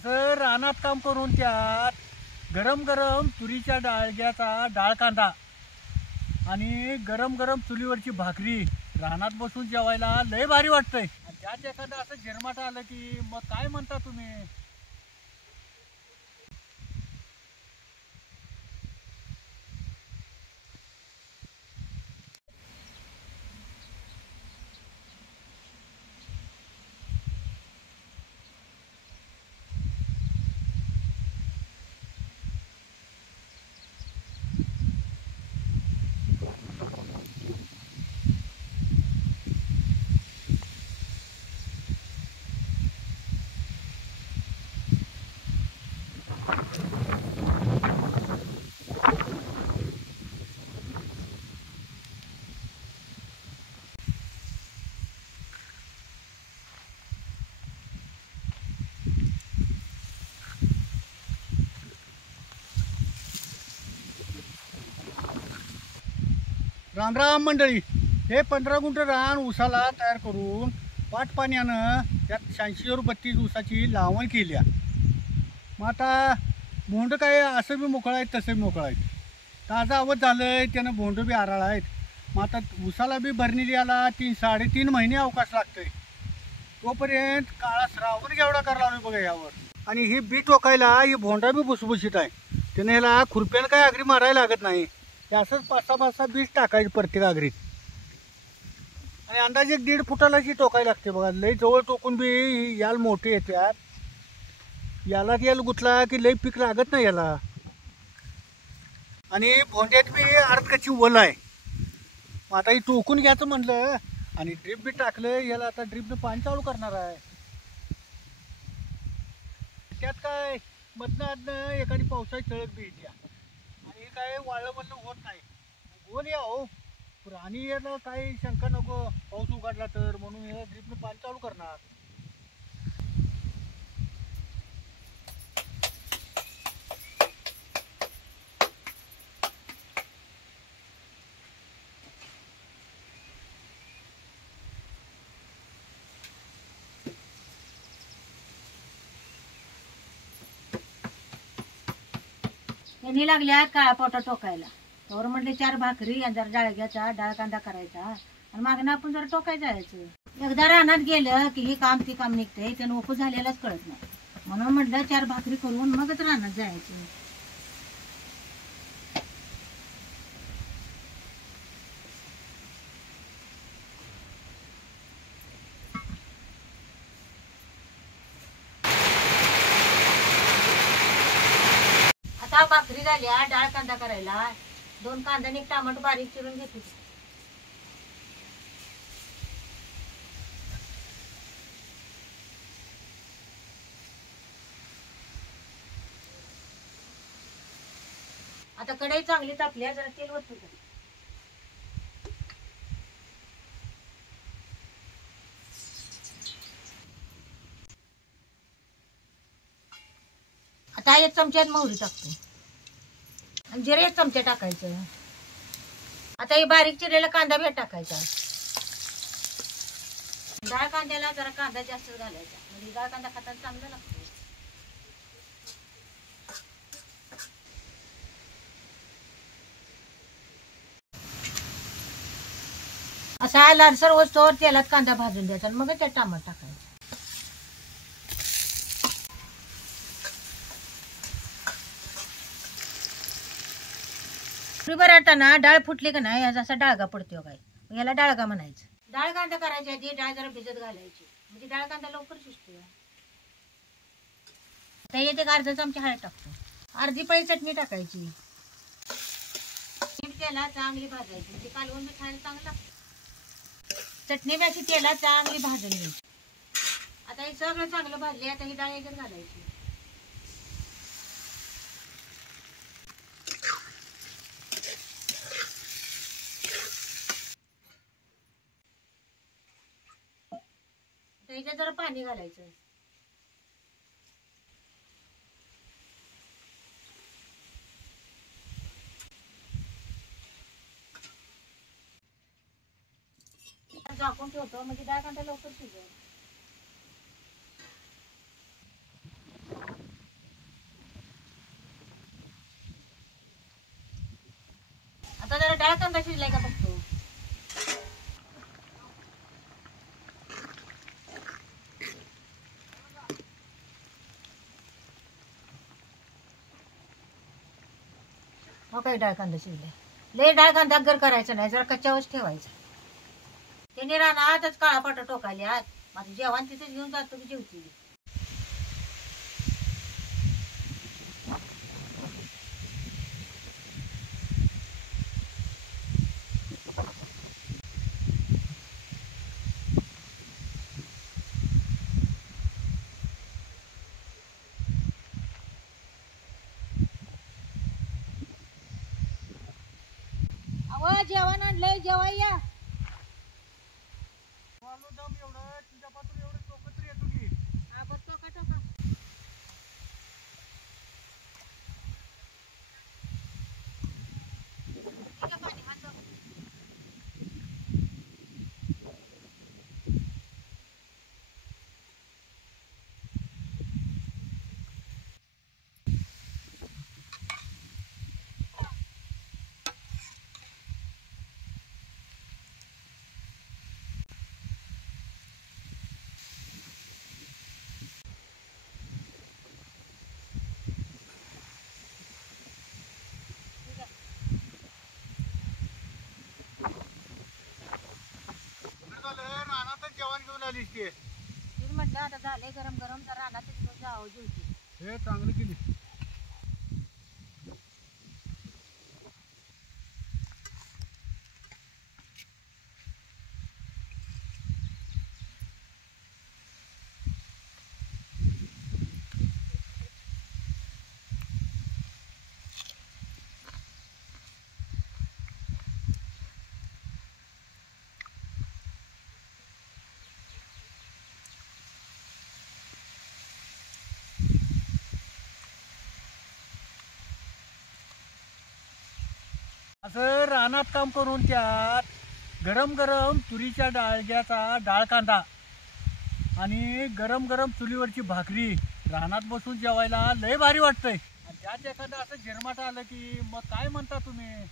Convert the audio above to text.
असं रानात काम करून त्यात गरम गरम तुरीच्या डाळग्याचा डाळ कांदा आणि गरम गरम चुलीवरची भाकरी रानात बसून जेवायला लय भारी वाटतंय. त्यात एखादं असं झिरमाट आलं की मग काय म्हणता तुम्ही. रामराम मंडळी. हे 15 गुंठ रान ऊसाला तयार करून पाट पाण्यानं त्यात 86 ऊसाची लावण केली. मग आता भोंड काय असं बी मोकळं आहेत तसं बी मोकळं आहेत. ताजं आवत झालंय त्यानं भोंड बी आराळ आहेत. मग आता ऊसाला बी भरणी द्यायला 3-3.5 महिने अवकाश लागतोय. तोपर्यंत काळा श्रावण एवढा करायला लागलोय बघा यावर. आणि ही बी टोकायला ही भोंडा बी भुसभुशीत आहे. त्याने ह्याला खुरप्यानं काय आगरी मारायला लागत नाही. हे असंच 5-6 बीज टाकायचं प्रत्येक आगरीत. आणि अंदाजे 1.5 फुटाला जी टोकायला लागते बघा. लई जवळ टोकून बी याल मोठे येतात. याला याल गुतला की लई पीक लागत नाही याला. आणि भोंड्यात बी अर्धकच्ची वल आहे. मग आता ही टोकून घ्यायचं म्हणलं आणि ड्रीप बी टाकलं याला. आता ड्रीपनं पाणी चालू करणार आहे. त्यात काय मधनं आधनं एखादी पावसाची ठळक बी येते. आणि काय वाळलं म्हणलं होत नाही. बोल या हो आणि याला काही शंका नको पाऊस उघडला तर म्हणून याला ड्रीपनं पाणी चालू करणार. त्यांनी लागल्या काळा पोटा टोकायला. तर म्हटले 4 भाकरी आणि जरा डाळग्याचा डाळ कांदा करायचा आणि मागणं आपण जरा टोकाय जायचं. एकदा रानात गेलं की हे काम ते काम निघतंय. ते नको झालेलाच कळत नाही. म्हणून म्हटलं 4 भाकरी करून मगच रानात जायचं. आता भाकरी झाल्या डाळ कांदा करायला 2 कांदा आणि 1 टमाटो बारीक चिरून घेते. आता कढई चांगली तापली. जरा तेल वतू. आता 1 चमच्यात मोहरी टाकतो आणि जिरे 1 चमचा टाकायचं. आता हे बारीक चिरलेला कांदा बी टाकायचा. डाळ कांद्याला जरा कांदा जास्त घालायचा म्हणजे डाळ कांदा खाताना चांगला लागतो. असा लालसर होस्तोवर तेलात कांदा भाजून द्यायचा आणि मग त्यात टमाटर टाकायचं. बराटाना डाळ फुटली का नाही याचा असा डाळगा पडतो काय. याला डाळगा म्हणायचं. डाळ कांदा करायच्या आधी डाळ जरा भिजत घालायची म्हणजे डाळ कांदा लवकर शिजतो. त्या येते 1/2 चमचा हळद टाकतो. अर्धी पळी चटणी टाकायची. त्याला चांगली भाजायची म्हणजे कालवण बी खायला चांगलं लागतं. चटणी अशी तेलात चांगली भाजून घ्यायची. आता हे सगळं चांगलं भाजले. आता ही डाळ याच्यात घालायची. त्याच्यात जरा पाणी घालायचं. झाकून ठेवतो म्हणजे डाळ कांदा लवकर शिजेल. कांदा शिजलाय का बघतो. हो काय डाळ कांदा शिजलाय. लय डाळ कांदा गर करायचं नाही, जरा कच्च्यावरच ठेवायचं. त्याने रानातच काळा पाटा टोकायले आज. माझं जेवण तिथेच घेऊन जातो की जेवतील. अहो जेवण आणलंय, जेवाय या. दम एवढं तुझ्या पासून एवढं टोकं तरी येतो की. हा बस टोका टोका. ठीक आहे, पाणी हात जाऊ. बरं झालं रानातच जेवण घेऊन आलीस की. मी म्हटलं आता झालंय गरम गरम, जरा रानात घेऊन जावं जेवतील. हे चांगलं केली. असं रानात काम करून त्यात गरम गरम तुरीच्या डाळग्याचा डाळ कांदा आणि गरम गरम चुलीवरची भाकरी रानात बसून जेवायला लय भारी वाटतंय. आणि त्यात एखादं असं झिरमाट आलं की मग काय म्हणता तुम्ही.